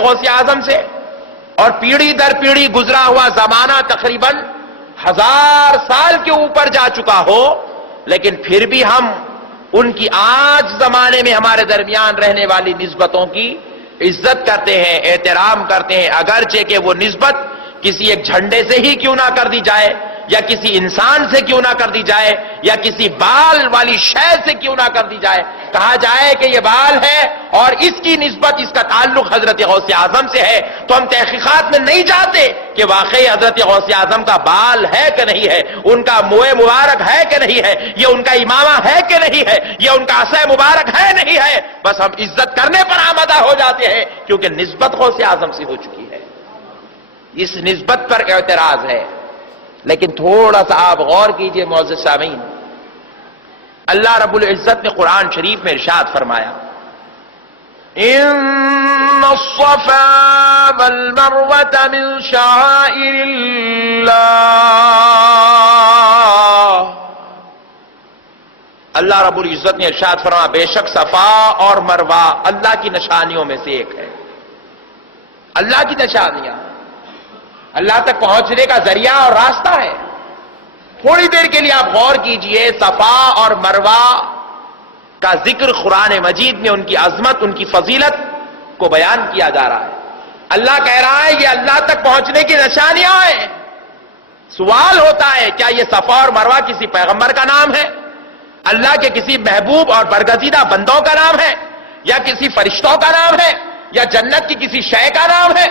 غوث اعظم سے، اور پیڑھی در پیڑھی گزرا ہوا زمانہ تقریباً 1000 سال کے اوپر جا چکا ہو، لیکن پھر بھی ہم ان کی آج زمانے میں ہمارے درمیان رہنے والی نسبتوں کی عزت کرتے ہیں، احترام کرتے ہیں، اگرچہ کہ وہ نسبت کسی ایک جھنڈے سے ہی کیوں نہ کر دی جائے، یا کسی انسان سے کیوں نہ کر دی جائے، یا کسی بال والی شے سے کیوں نہ کر دی جائے، کہا جائے کہ یہ بال ہے اور اس کی نسبت، اس کا تعلق حضرت غوث اعظم سے ہے، تو ہم تحقیقات میں نہیں جاتے کہ واقعی حضرت غوث اعظم کا بال ہے کہ نہیں ہے، ان کا موئے مبارک ہے کہ نہیں ہے، یہ ان کا امامہ ہے کہ نہیں ہے، یہ ان کا عصا مبارک ہے نہیں ہے، بس ہم عزت کرنے پر آمادہ ہو جاتے ہیں کیونکہ نسبت غوث اعظم سے ہو چکی ہے، اس نسبت پر اعتراض ہے۔ لیکن تھوڑا سا آپ غور کیجئے معزز سامعین، اللہ رب العزت نے قرآن شریف میں ارشاد فرمایا، ان الصفا والمروة من شعائر اللہ، اللہ رب العزت نے ارشاد فرمایا بے شک صفا اور مروہ اللہ کی نشانیوں میں سے ایک ہے، اللہ کی نشانیاں، اللہ تک پہنچنے کا ذریعہ اور راستہ ہے۔ تھوڑی دیر کے لیے آپ غور کیجئے، صفا اور مروہ کا ذکر قرآن مجید میں ان کی عظمت، ان کی فضیلت کو بیان کیا جا رہا ہے۔ اللہ کہہ رہا ہے یہ اللہ تک پہنچنے کی نشانیاں ہیں۔ سوال ہوتا ہے کیا یہ صفا اور مروہ کسی پیغمبر کا نام ہے، اللہ کے کسی محبوب اور برگزیدہ بندوں کا نام ہے، یا کسی فرشتوں کا نام ہے، یا جنت کی کسی شے کا نام ہے؟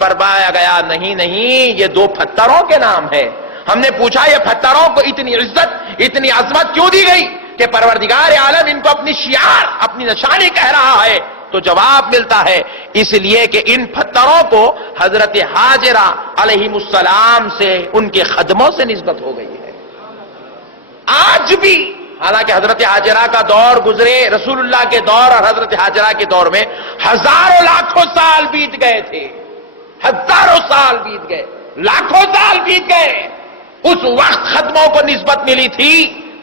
فرمایا گیا نہیں نہیں، یہ دو پتھروں کے نام ہے۔ ہم نے پوچھا یہ پتھروں کو اتنی عزت، اتنی عظمت کیوں دی گئی کہ پروردگار عالم ان کو اپنی شعار، اپنی نشانی کہہ رہا ہے؟ تو جواب ملتا ہے اس لیے کہ ان پتھروں کو حضرت حاجرہ علیہ السلام سے، ان کے قدموں سے نسبت ہو گئی ہے۔ آج بھی حالانکہ حضرت حاجرہ کا دور گزرے، رسول اللہ کے دور اور حضرت حاجرہ کے دور میں ہزاروں لاکھوں سال بیت گئے تھے، ہزاروں سال بیت گئے، لاکھوں سال بیت گئے، اس وقت قدموں کو نسبت ملی تھی،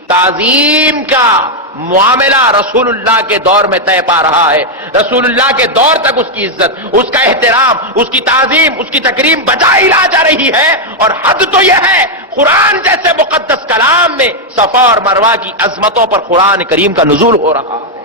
تعظیم کا معاملہ رسول اللہ کے دور میں طے پا رہا ہے، رسول اللہ کے دور تک اس کی عزت، اس کا احترام، اس کی تعظیم، اس کی تکریم بجائی لا جا رہی ہے۔ اور حد تو یہ ہے قرآن جیسے مقدس کلام میں صفا اور مروہ کی عظمتوں پر قرآن کریم کا نزول ہو رہا ہے،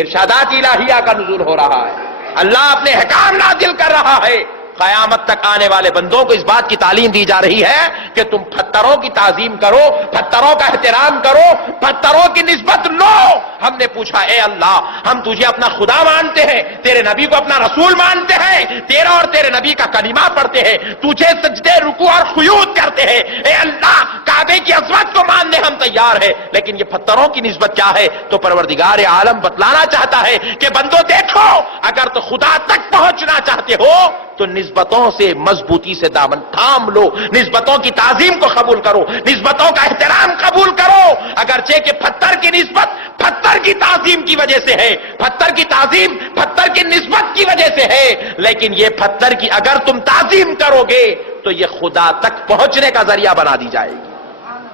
ارشادات الہیہ کا نزول ہو رہا ہے، اللہ اپنے احکام نازل کر رہا ہے۔ قیامت تک آنے والے بندوں کو اس بات کی تعلیم دی جا رہی ہے کہ تم پتھروں کی تعظیم کرو، پتھروں کا احترام کرو، پتھروں کی نسبت لو۔ ہم نے پوچھا اے اللہ ہم تجھے اپنا خدا مانتے ہیں، تیرے نبی کو اپنا رسول مانتے ہیں، تیرا اور تیرے نبی کا کلمہ پڑھتے ہیں، تجھے سجدے رکوع اور خیوط کرتے ہیں، اے اللہ کعبے کی عظمت کو ماننے ہم تیار ہیں، لیکن یہ پتھروں کی نسبت کیا ہے؟ تو پروردگار عالم بتلانا چاہتا ہے کہ بندوں دیکھو، اگر تو خدا تک پہنچنا چاہتے ہو تو نسبتوں سے مضبوطی سے دامن تھام لو، نسبتوں کی تعظیم کو قبول کرو، نسبتوں کا احترام قبول کرو، اگرچہ کہ پتھر کی نسبت پتھر کی تعظیم کی وجہ سے ہے، پتھر کی تعظیم پتھر کی نسبت کی وجہ سے ہے، لیکن یہ پتھر کی اگر تم تعظیم کرو گے تو یہ خدا تک پہنچنے کا ذریعہ بنا دی جائے گی،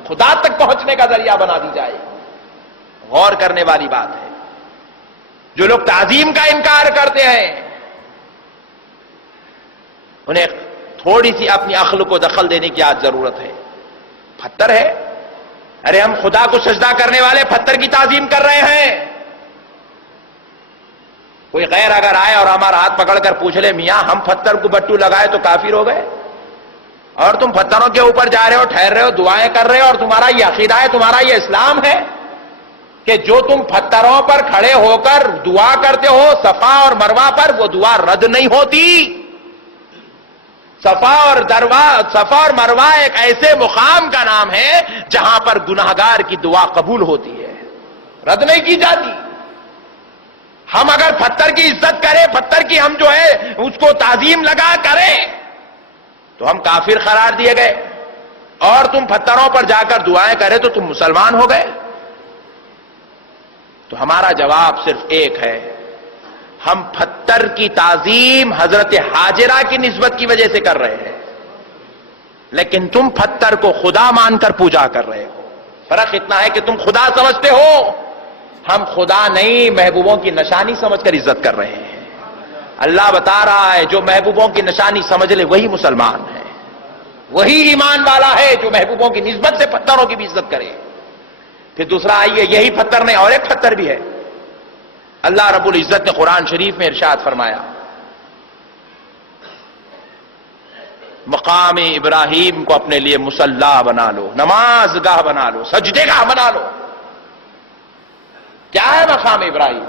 خدا تک پہنچنے کا ذریعہ بنا دی جائے گی۔ غور کرنے والی بات ہے، جو لوگ تعظیم کا انکار کرتے ہیں انہیں تھوڑی سی اپنی عقل کو دخل دینے کی آج ضرورت ہے۔ پتھر ہے، ارے ہم خدا کو سجدہ کرنے والے پتھر کی تعظیم کر رہے ہیں۔ کوئی غیر اگر آئے اور ہمارا ہاتھ پکڑ کر پوچھ لے میاں ہم پتھر کو بٹو لگائے تو کافر ہو گئے، اور تم پتھروں کے اوپر جا رہے ہو، ٹھہر رہے ہو، دعائیں کر رہے ہو، اور تمہارا یہ عقیدہ ہے، تمہارا یہ اسلام ہے کہ جو تم پتھروں پر کھڑے ہو کر دعا کرتے ہو صفا اور مروہ پر، وہ دعا رد نہیں ہوتی۔ صفا اور مروہ ایک ایسے مقام کا نام ہے جہاں پر گناہگار کی دعا قبول ہوتی ہے، رد نہیں کی جاتی۔ ہم اگر پتھر کی عزت کریں، پتھر کی ہم جو ہے اس کو تعظیم لگا کریں تو ہم کافر قرار دیے گئے، اور تم پتھروں پر جا کر دعائیں کرے تو تم مسلمان ہو گئے۔ تو ہمارا جواب صرف ایک ہے، ہم پتھر کی تعظیم حضرت حاجرہ کی نسبت کی وجہ سے کر رہے ہیں، لیکن تم پتھر کو خدا مان کر پوجا کر رہے ہو۔ فرق اتنا ہے کہ تم خدا سمجھتے ہو، ہم خدا نہیں محبوبوں کی نشانی سمجھ کر عزت کر رہے ہیں۔ اللہ بتا رہا ہے جو محبوبوں کی نشانی سمجھ لے وہی مسلمان ہے، وہی ایمان والا ہے جو محبوبوں کی نسبت سے پتھروں کی بھی عزت کرے۔ پھر دوسرا آئیے، یہی پتھر نہیں اور ایک پتھر بھی ہے۔ اللہ رب العزت نے قرآن شریف میں ارشاد فرمایا، مقام ابراہیم کو اپنے لیے مصلی بنا لو، نماز گاہ بنا لو، سجدے گاہ بنا لو۔ کیا ہے مقام ابراہیم؟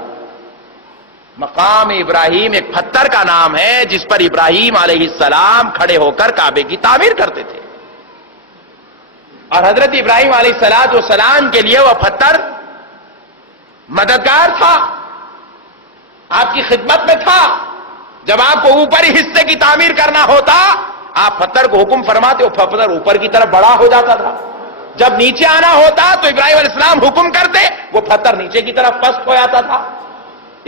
مقام ابراہیم ایک پتھر کا نام ہے جس پر ابراہیم علیہ السلام کھڑے ہو کر کعبے کی تعمیر کرتے تھے، اور حضرت ابراہیم علیہ السلام کے لیے وہ پتھر مددگار تھا، آپ کی خدمت میں تھا۔ جب آپ کو اوپری حصے کی تعمیر کرنا ہوتا آپ پتھر کو حکم فرماتے، وہ پتھر اوپر کی طرف بڑا ہو جاتا تھا۔ جب نیچے آنا ہوتا تو ابراہیم علیہ السلام حکم کرتے، وہ پتھر نیچے کی طرف پست ہو جاتا تھا۔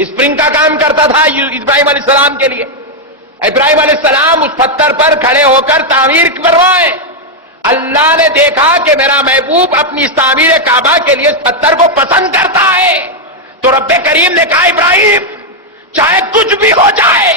اسپرنگ کا کام کرتا تھا ابراہیم علیہ السلام کے لیے۔ ابراہیم علیہ السلام اس پتھر پر کھڑے ہو کر تعمیر کروائے۔ اللہ نے دیکھا کہ میرا محبوب اپنی اس تعمیر کعبہ کے لیے اس پتھر کو پسند کرتا ہے، تو رب کریم نے کہا ابراہیم چاہے کچھ بھی ہو جائے،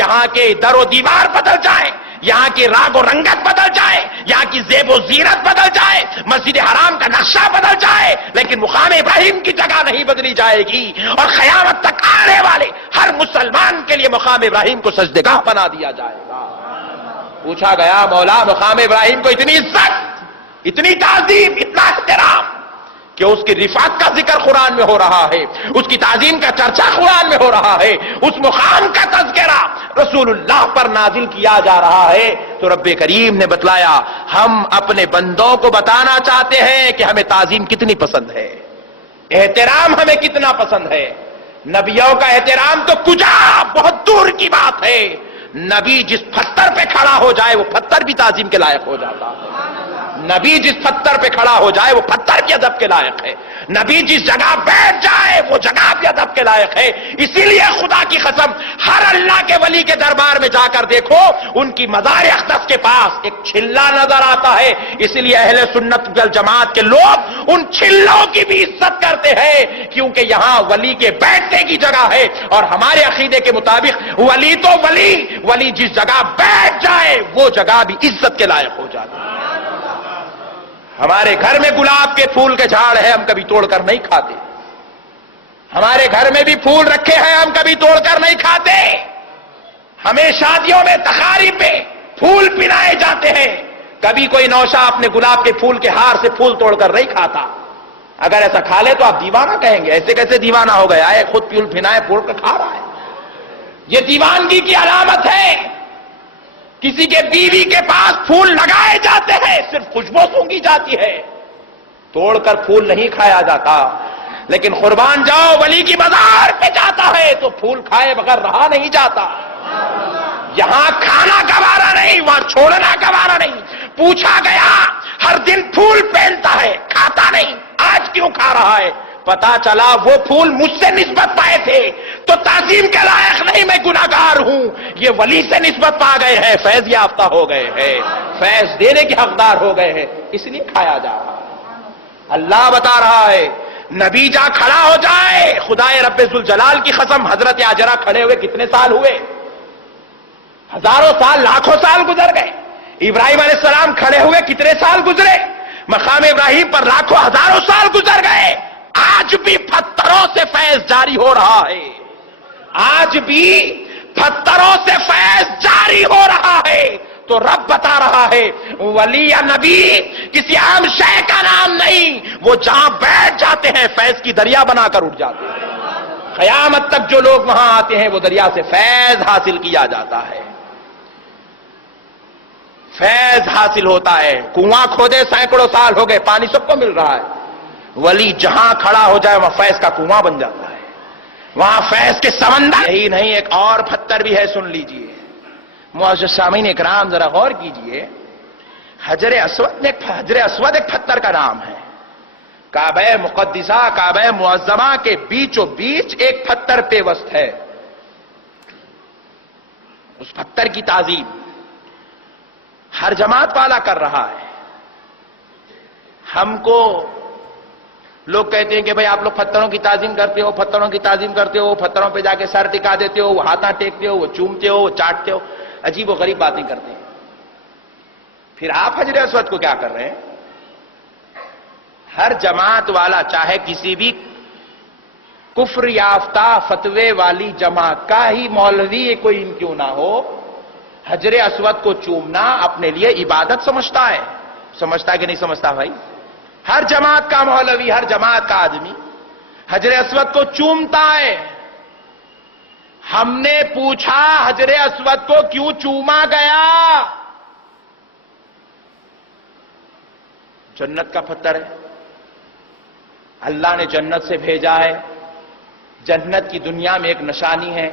یہاں کے در و دیوار بدل جائے، یہاں کی راگ و رنگت بدل جائے، یہاں کی زیب و زینت بدل جائے، مسجد حرام کا نقشہ بدل جائے، لیکن مقام ابراہیم کی جگہ نہیں بدلی جائے گی، اور قیامت تک آنے والے ہر مسلمان کے لیے مقام ابراہیم کو سجدگاہ بنا دیا جائے گا۔ پوچھا گیا مولا مقام ابراہیم کو اتنی عزت، اتنی تعظیم، اتنا احترام کہ اس کی رفعت کا ذکر قرآن میں ہو رہا ہے، اس کی تعظیم کا چرچا قرآن میں ہو رہا ہے، اس مقام کا تذکرہ رسول اللہ پر نازل کیا جا رہا ہے، تو رب کریم نے بتلایا ہم اپنے بندوں کو بتانا چاہتے ہیں کہ ہمیں تعظیم کتنی پسند ہے، احترام ہمیں کتنا پسند ہے۔ نبیوں کا احترام تو کجا بہت دور کی بات ہے، نبی جس پتھر پہ کھڑا ہو جائے وہ پتھر بھی تعظیم کے لائق ہو جاتا ہے، نبی جس پتھر پہ کھڑا ہو جائے وہ پتھر بھی ادب کے لائق ہے، نبی جس جگہ بیٹھ جائے وہ جگہ بھی ادب کے لائق ہے۔ اسی لیے خدا کی قسم ہر اللہ کے ولی کے دربار میں جا کر دیکھو ان کی مزار اقدس کے پاس ایک چھلا نظر آتا ہے، اسی لیے اہل سنت والجماعت کے لوگ ان چھلوں کی بھی عزت کرتے ہیں، کیونکہ یہاں ولی کے بیٹھنے کی جگہ ہے، اور ہمارے عقیدے کے مطابق ولی تو ولی جس جگہ بیٹھ جائے وہ جگہ بھی عزت کے لائق ہو جاتی ہے۔ ہمارے گھر میں گلاب کے پھول کے جھاڑ ہے، ہم کبھی توڑ کر نہیں کھاتے، ہمارے گھر میں بھی پھول رکھے ہیں، ہم کبھی توڑ کر نہیں کھاتے، ہمیں شادیوں میں تقاریب میں پھول پلائے جاتے ہیں، کبھی کوئی نوشا اپنے گلاب کے پھول کے ہار سے پھول توڑ کر نہیں کھاتا۔ اگر ایسا کھا لے تو آپ دیوانہ کہیں گے، ایسے کیسے دیوانہ ہو گیا ہے، خود پھول پھنائے پھول کر کھا رہا ہے، یہ دیوانگی کی علامت ہے۔ کسی کے بیوی کے پاس پھول لگائے جاتے ہیں، صرف خوشبو سونگھی جاتی ہے، توڑ کر پھول نہیں کھایا جاتا۔ لیکن قربان جاؤ ولی کی بازار پہ جاتا ہے تو پھول کھائے بغیر رہا نہیں جاتا، یہاں کھانا گوارا نہیں، وہاں چھوڑنا گوارا نہیں۔ پوچھا گیا ہر دن پھول پہنتا ہے کھاتا نہیں، آج کیوں کھا رہا ہے؟ پتا چلا وہ پھول مجھ سے نسبت پائے تھے تو تعظیم کے لائق نہیں، میں گناہگار ہوں، یہ ولی سے نسبت پا گئے ہیں، فیض یافتہ ہو گئے ہیں، فیض دینے کے حقدار ہو گئے ہیں، اس لیے کھایا جا رہا ہے۔ اللہ بتا رہا ہے نبی جا کھڑا ہو جائے، خدائے رب ذوالجلال کی قسم حضرت ہاجرہ کھڑے ہوئے کتنے سال ہوئے؟ ہزاروں سال، لاکھوں سال گزر گئے۔ ابراہیم علیہ السلام کھڑے ہوئے کتنے سال گزرے؟ مقام ابراہیم پر لاکھوں ہزاروں سال گزر گئے، آج بھی پتھروں سے فیض جاری ہو رہا ہے، آج بھی پتھروں سے فیض جاری ہو رہا ہے۔ تو رب بتا رہا ہے ولی یا نبی کسی عام شے کا نام نہیں، وہ جہاں بیٹھ جاتے ہیں فیض کی دریا بنا کر اٹھ جاتے ہیں، قیامت تک جو لوگ وہاں آتے ہیں وہ دریا سے فیض حاصل کیا جاتا ہے، فیض حاصل ہوتا ہے۔ کنواں کھودے سینکڑوں سال ہو گئے، پانی سب کو مل رہا ہے، ولی جہاں کھڑا ہو جائے وہاں فیض کا کنواں بن جاتا ہے، وہاں فیض کے سمندر۔ یہی نہیں ایک اور پتھر بھی ہے، سن لیجئے معزز سامعین اکرام، ذرا غور کیجئے، حجر اسود ایک پتھر کا نام ہے، کعبہ مقدسہ کعبہ معظمہ کے بیچوں بیچ ایک پتھر پیوست ہے، اس پتھر کی تعظیم ہر جماعت والا کر رہا ہے۔ ہم کو لوگ کہتے ہیں کہ بھئی آپ لوگ پتھروں کی تعظیم کرتے ہو، پتھروں کی تعظیم کرتے ہو، پتھروں پہ جا کے سر ٹکا دیتے ہو، وہ ہاتھاں ٹیکتے ہو، وہ چومتے ہو، وہ چاٹتے ہو، عجیب و غریب باتیں کرتے ہیں. پھر آپ حجر اسود کو کیا کر رہے ہیں؟ ہر جماعت والا، چاہے کسی بھی کفر یافتہ فتوے والی جماعت کا ہی مولوی کوئی کیوں نہ ہو، حجر اسود کو چومنا اپنے لیے عبادت سمجھتا ہے. سمجھتا ہے کہ نہیں سمجھتا بھائی؟ ہر جماعت کا مولوی، ہر جماعت کا آدمی حجر اسود کو چومتا ہے. ہم نے پوچھا حجر اسود کو کیوں چوما گیا؟ جنت کا پتھر ہے، اللہ نے جنت سے بھیجا ہے، جنت کی دنیا میں ایک نشانی ہے.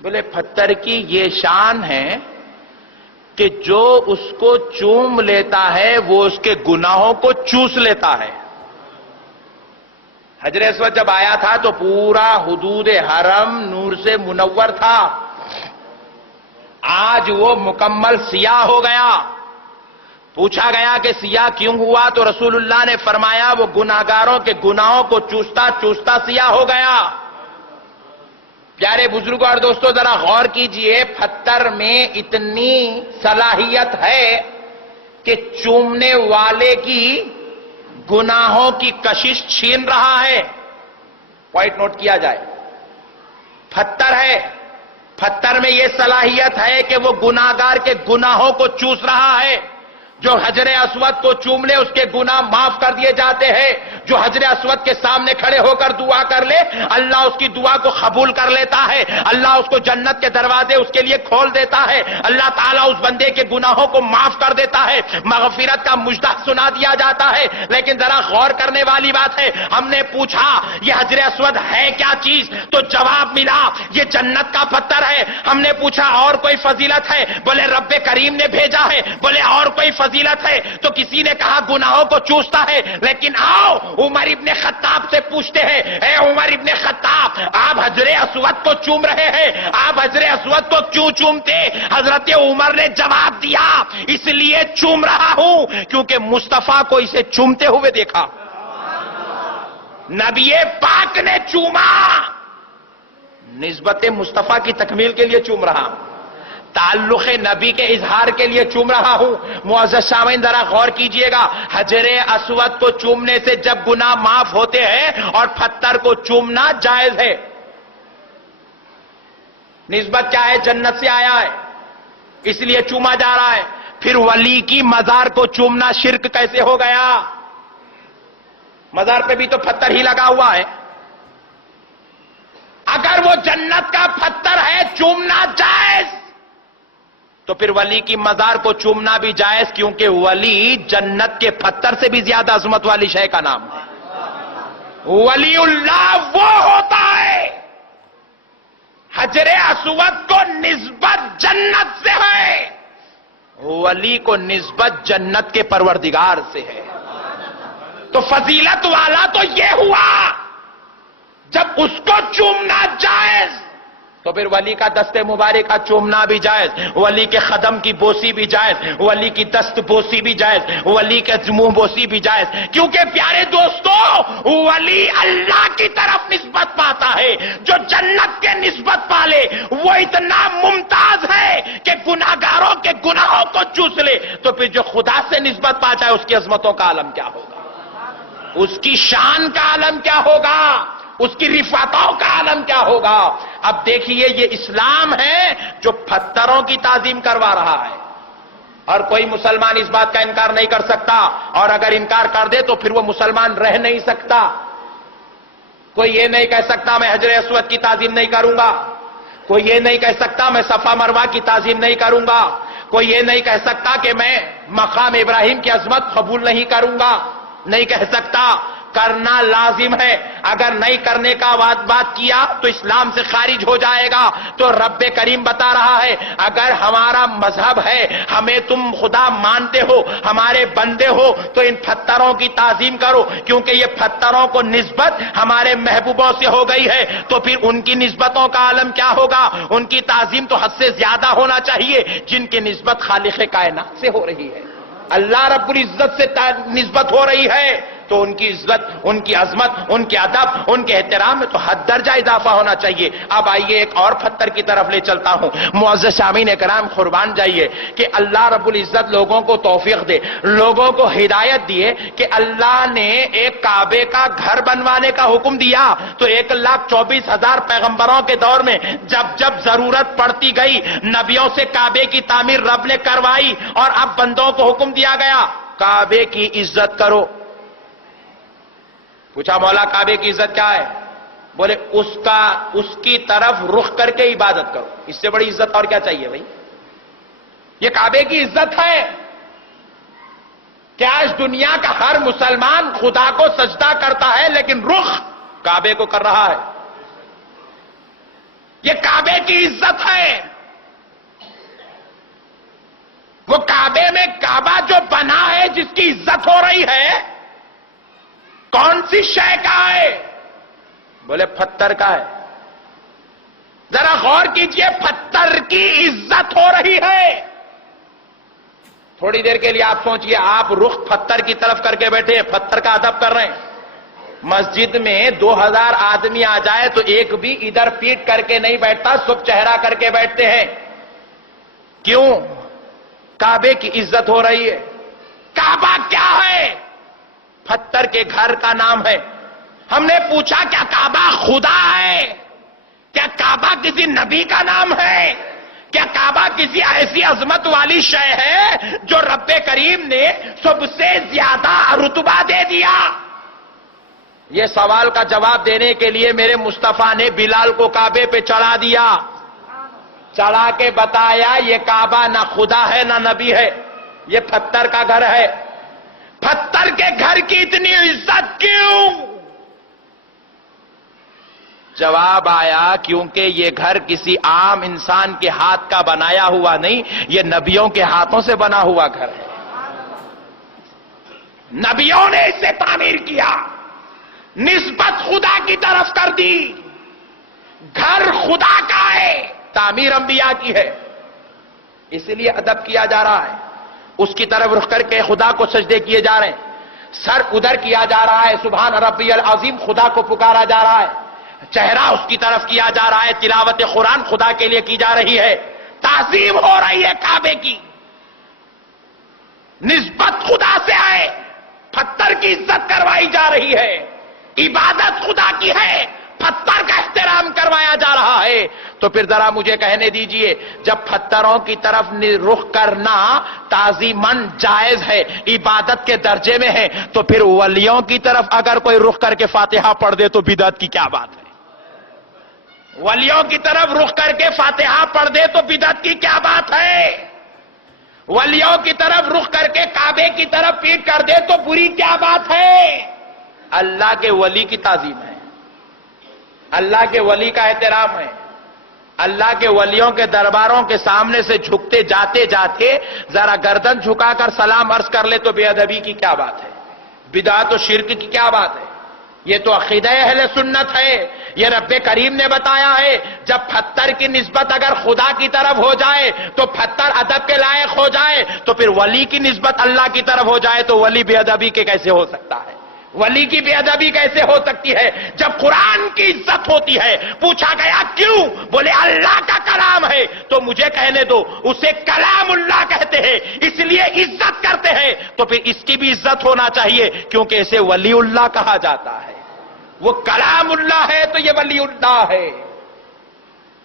بولے پتھر کی یہ شان ہے کہ جو اس کو چوم لیتا ہے وہ اس کے گناہوں کو چوس لیتا ہے. حجر اسود جب آیا تھا تو پورا حدود حرم نور سے منور تھا. آج وہ مکمل سیاہ ہو گیا. پوچھا گیا کہ سیاہ کیوں ہوا تو رسول اللہ نے فرمایا وہ گناہگاروں کے گناہوں کو چوستا چوستا سیاہ ہو گیا. پیارے بزرگوں اور دوستوں، ذرا غور کیجئے، پتھر میں اتنی صلاحیت ہے کہ چومنے والے کی گناہوں کی کشش چھین رہا ہے. پوائنٹ نوٹ کیا جائے، پتھر ہے، پتھر میں یہ صلاحیت ہے کہ وہ گناہگار کے گناہوں کو چوس رہا ہے. جو حجر اسود کو چوم لے اس کے گناہ معاف کر دیے جاتے ہیں. جو حجر اسود کے سامنے کھڑے ہو کر دعا کر لے اللہ اس کی دعا کو قبول کر لیتا ہے. اللہ اس کو جنت کے دروازے اس کے لیے کھول دیتا ہے. اللہ تعالیٰ اس بندے کے گناہوں کو معاف کر دیتا ہے. مغفرت کا مژدہ سنا دیا جاتا ہے. لیکن ذرا غور کرنے والی بات ہے، ہم نے پوچھا یہ حجر اسود ہے کیا چیز تو جواب ملا یہ جنت کا پتھر ہے. ہم نے پوچھا اور کوئی فضیلت ہے؟ بولے رب کریم نے بھیجا ہے. بولے اور کوئی فضیلت ہے؟ تو کسی نے کہا گناہوں کو چوستا ہے. لیکن آؤ عمر ابن خطاب سے پوچھتے ہیں، اے عمر ابن خطاب، آپ حجر اسود کو چوم رہے ہیں، آپ حجر اسود کو کیوں چومتے؟ حضرت عمر نے جواب دیا اس لیے چوم رہا ہوں کیونکہ مصطفیٰ کو اسے چومتے ہوئے دیکھا، نبی پاک نے چوما، نسبت مصطفیٰ کی تکمیل کے لیے چوم رہا ہوں، تعلق نبی کے اظہار کے لیے چوم رہا ہوں. معزز سامعین ذرا غور کیجئے گا، حجر اسود کو چومنے سے جب گناہ معاف ہوتے ہیں اور پتھر کو چومنا جائز ہے. نسبت کیا ہے؟ جنت سے آیا ہے اس لیے چوما جا رہا ہے. پھر ولی کی مزار کو چومنا شرک کیسے ہو گیا؟ مزار پہ بھی تو پتھر ہی لگا ہوا ہے. اگر وہ جنت کا پتھر ہے چومنا جائز تو پھر ولی کی مزار کو چومنا بھی جائز، کیونکہ ولی جنت کے پتھر سے بھی زیادہ عظمت والی شے کا نام ہے. ولی اللہ وہ ہوتا ہے، حجر اسود کو نسبت جنت سے ہے، ولی کو نسبت جنت کے پروردگار سے ہے. تو فضیلت والا تو یہ ہوا جب اس کو چومنا جائز تو پھر ولی کا دست مبارک کا چومنا بھی جائز، ولی کے قدم کی بوسی بھی جائز، ولی کی دست بوسی بھی جائز، ولی کے منہ بوسی بھی جائز. کیونکہ پیارے دوستو ولی اللہ کی طرف نسبت پاتا ہے. جو جنت کے نسبت پالے وہ اتنا ممتاز ہے کہ گناہگاروں کے گناہوں کو چوس لے. تو پھر جو خدا سے نسبت پا جائے اس کی عظمتوں کا عالم کیا ہوگا، اس کی شان کا عالم کیا ہوگا، اس کی رفعتوں کا عالم کیا ہوگا. اب دیکھیے یہ اسلام ہے جو پتھروں کی تعظیم کروا رہا ہے اور کوئی مسلمان اس بات کا انکار نہیں کر سکتا، اور اگر انکار کر دے تو پھر وہ مسلمان رہ نہیں سکتا. کوئی یہ نہیں کہہ سکتا میں حجر اسود کی تعظیم نہیں کروں گا، کوئی یہ نہیں کہہ سکتا میں صفا مروہ کی تعظیم نہیں کروں گا، کوئی یہ نہیں کہہ سکتا کہ میں مقام ابراہیم کی عظمت قبول نہیں کروں گا. نہیں کہہ سکتا، کرنا لازم ہے. اگر نہیں کرنے کا بات کیا تو اسلام سے خارج ہو جائے گا. تو رب کریم بتا رہا ہے اگر ہمارا مذہب ہے، ہمیں تم خدا مانتے ہو، ہمارے بندے ہو، تو ان پتھروں کی تعظیم کرو، کیونکہ یہ پتھروں کو نسبت ہمارے محبوبوں سے ہو گئی ہے. تو پھر ان کی نسبتوں کا عالم کیا ہوگا؟ ان کی تعظیم تو حد سے زیادہ ہونا چاہیے جن کی نسبت خالق کائنات سے ہو رہی ہے، اللہ رب العزت سے نسبت ہو رہی ہے. تو ان کی عزت، ان کی عظمت، ان کے ادب، ان کے احترام میں تو حد درجہ اضافہ ہونا چاہیے۔ اب آئیے ایک اور پتھر کی طرف لے چلتا ہوں۔ معزز سامعین کرام قربان جائیے کہ اللہ رب العزت لوگوں کو توفیق دے، لوگوں کو ہدایت دیے کہ اللہ نے ایک کعبے کا گھر بنوانے کا حکم دیا تو 1,24,000 پیغمبروں کے دور میں جب جب ضرورت پڑتی گئی نبیوں سے کعبے کی تعمیر رب نے کروائی، اور اب بندوں کو حکم دیا گیا کعبے کی عزت کرو۔ پوچھا مولا کعبے کی عزت کیا ہے؟ بولے اس کی طرف رخ کر کے عبادت کرو، اس سے بڑی عزت اور کیا چاہیے بھائی؟ یہ کعبے کی عزت ہے کہ آج دنیا کا ہر مسلمان خدا کو سجدہ کرتا ہے لیکن رخ کعبے کو کر رہا ہے۔ یہ کعبے کی عزت ہے۔ وہ کعبے میں کعبہ جو بنا ہے جس کی عزت ہو رہی ہے کون سی شے کا ہے؟ بولے پتھر کا ہے۔ ذرا غور کیجئے، پتھر کی عزت ہو رہی ہے۔ تھوڑی دیر کے لیے آپ سوچئے، آپ رخ پتھر کی طرف کر کے بیٹھے ہیں، پتھر کا ادب کر رہے ہیں۔ مسجد میں 2000 آدمی آ جائے تو ایک بھی ادھر پیٹ کر کے نہیں بیٹھتا، سب چہرہ کر کے بیٹھتے ہیں۔ کیوں؟ کعبے کی عزت ہو رہی ہے۔ کعبہ کیا ہے؟ پتھر کے گھر کا نام ہے۔ ہم نے پوچھا کیا کعبہ خدا ہے؟ کیا کعبہ کسی نبی کا نام ہے؟ کیا کعبہ کسی ایسی عظمت والی شے ہے جو رب کریم نے سب سے زیادہ رتبہ دے دیا؟ یہ سوال کا جواب دینے کے لیے میرے مصطفیٰ نے بلال کو کعبے پہ چڑھا دیا، چڑھا کے بتایا یہ کعبہ نہ خدا ہے نہ نبی ہے، یہ پتھر کا گھر ہے۔ پتھر کے گھر کی اتنی عزت کیوں؟ جواب آیا کیونکہ یہ گھر کسی عام انسان کے ہاتھ کا بنایا ہوا نہیں، یہ نبیوں کے ہاتھوں سے بنا ہوا گھر ہے۔ نبیوں نے اسے تعمیر کیا، نسبت خدا کی طرف کر دی۔ گھر خدا کا ہے، تعمیر انبیاء کی ہے، اس لیے ادب کیا جا رہا ہے۔ اس کی طرف رخ کر کے خدا کو سجدے کیے جا رہے ہیں، سر ادھر کیا جا رہا ہے، سبحان ربی العظیم خدا کو پکارا جا رہا ہے، چہرہ اس کی طرف کیا جا رہا ہے، تلاوت قرآن خدا کے لیے کی جا رہی ہے، تعظیم ہو رہی ہے کعبے کی، نسبت خدا سے ہے، پتھر کی عزت کروائی جا رہی ہے، عبادت خدا کی ہے، پتھر کا احترام کروایا جا رہا ہے۔ تو پھر ذرا مجھے کہنے دیجئے، جب پتھروں کی طرف رخ کرنا تعظیماً جائز ہے، عبادت کے درجے میں ہے، تو پھر ولیوں کی طرف اگر کوئی رخ کر کے فاتحہ پڑھ دے تو بدعت کی کیا بات ہے؟ ولیوں کی طرف رخ کر کے فاتحہ پڑھ دے تو بدعت کی کیا بات ہے؟ ولیوں کی طرف رخ کر کے کعبے کی طرف پیٹ کر دے تو بری کیا بات ہے؟ اللہ کے ولی کی تعظیم ہے، اللہ کے ولی کا احترام ہے۔ اللہ کے ولیوں کے درباروں کے سامنے سے جھکتے جاتے جاتے ذرا گردن جھکا کر سلام عرض کر لے تو بے ادبی کی کیا بات ہے؟ بدعت و شرک کی کیا بات ہے؟ یہ تو عقیدہ اہل سنت ہے۔ یہ رب کریم نے بتایا ہے جب پتھر کی نسبت اگر خدا کی طرف ہو جائے تو پتھر ادب کے لائق ہو جائے، تو پھر ولی کی نسبت اللہ کی طرف ہو جائے تو ولی بے ادبی کے کیسے ہو سکتا ہے؟ ولی کی بے ادبی کیسے ہو سکتی ہے جب قرآن کی عزت ہوتی ہے؟ پوچھا گیا کیوں؟ بولے اللہ کا کلام ہے، تو مجھے کہنے دو اسے کلام اللہ کہتے ہیں، اس لیے عزت کرتے ہیں، تو پھر اس کی بھی عزت ہونا چاہیے کیونکہ اسے ولی اللہ کہا جاتا ہے۔ وہ کلام اللہ ہے تو یہ ولی اللہ ہے۔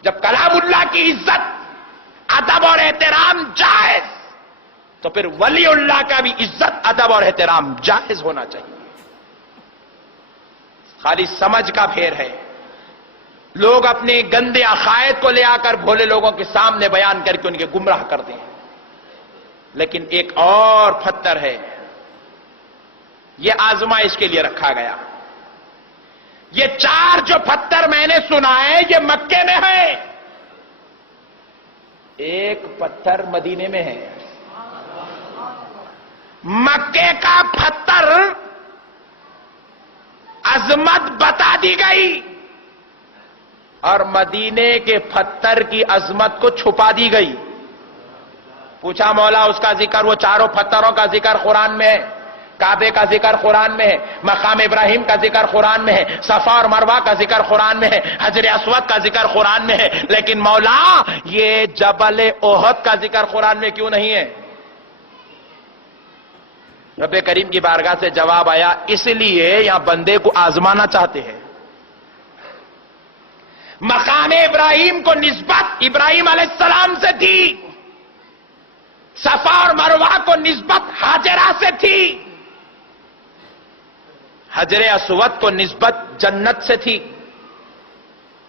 جب کلام اللہ کی عزت، ادب اور احترام جائز، تو پھر ولی اللہ کا بھی عزت، ادب اور احترام جائز ہونا چاہیے۔ خالی سمجھ کا پھیر ہے، لوگ اپنے گندے عقائد کو لے آ کر بھولے لوگوں کے سامنے بیان کر کے ان کے گمراہ کرتے ہیں۔ لیکن ایک اور پتھر ہے، یہ آزمائش کے لیے رکھا گیا۔ یہ 4 جو پتھر میں نے سنا ہے یہ مکے میں ہے، ایک پتھر مدینے میں ہے۔ مکے کا پتھر عظمت بتا دی گئی اور مدینے کے پتھر کی عظمت کو چھپا دی گئی۔ پوچھا مولا اس کا ذکر، وہ 4 پتھروں کا ذکر قرآن میں ہے؟ کعبے کا ذکر قرآن میں ہے، مقام ابراہیم کا ذکر قرآن میں ہے، صفا اور مروہ کا ذکر قرآن میں ہے، حجر اسود کا ذکر قرآن میں ہے، لیکن مولا یہ جبل احد کا ذکر قرآن میں کیوں نہیں ہے؟ رب کریم کی بارگاہ سے جواب آیا، اس لیے یہاں بندے کو آزمانا چاہتے ہیں۔ مقام ابراہیم کو نسبت ابراہیم علیہ السلام سے تھی، صفا اور مروہ کو نسبت ہاجرہ سے تھی، حجر اسود کو نسبت جنت سے تھی،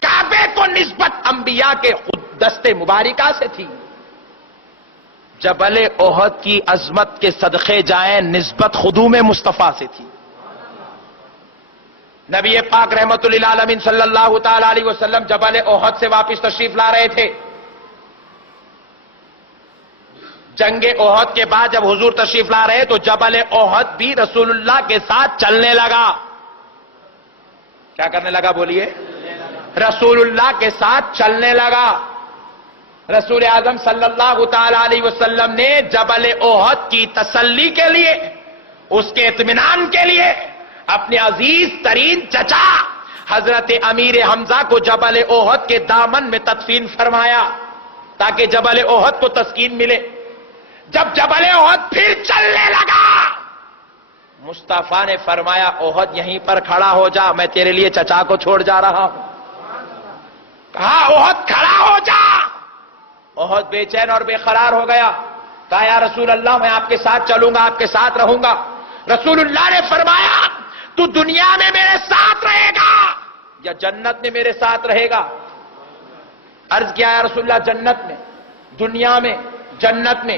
کعبے کو نسبت انبیاء کے خود دست مبارکہ سے تھی۔ جبل احد کی عظمت کے صدقے جائیں نسبت خدوم مصطفیٰ سے تھی۔ نبی پاک رحمت للعالمین صلی اللہ تعالی علیہ وسلم جبل احد سے واپس تشریف لا رہے تھے۔ جنگ احد کے بعد جب حضور تشریف لا رہے تو جبل احد بھی رسول اللہ کے ساتھ چلنے لگا۔ کیا کرنے لگا بولیے؟ رسول اللہ کے ساتھ چلنے لگا۔ رسول اعظم صلی اللہ تعالی علیہ وسلم نے جبل احد کی تسلی کے لیے، اس کے اطمینان کے لیے اپنے عزیز ترین چچا حضرت امیر حمزہ کو جبل احد کے دامن میں تدفین فرمایا تاکہ جبل احد کو تسکین ملے۔ جب جبل احد پھر چلنے لگا، مصطفیٰ نے فرمایا احد یہیں پر کھڑا ہو جا، میں تیرے لیے چچا کو چھوڑ جا رہا ہوں۔ کہا احد کھڑا ہو جا۔ احد بے چین اور بے قرار ہو گیا۔ کہا یا رسول اللہ میں آپ کے ساتھ چلوں گا، آپ کے ساتھ رہوں گا۔ رسول اللہ نے فرمایا تو دنیا میں میرے ساتھ رہے گا یا جنت میں میرے ساتھ رہے گا؟ عرض کیا یا رسول اللہ جنت میں، دنیا میں، جنت میں؟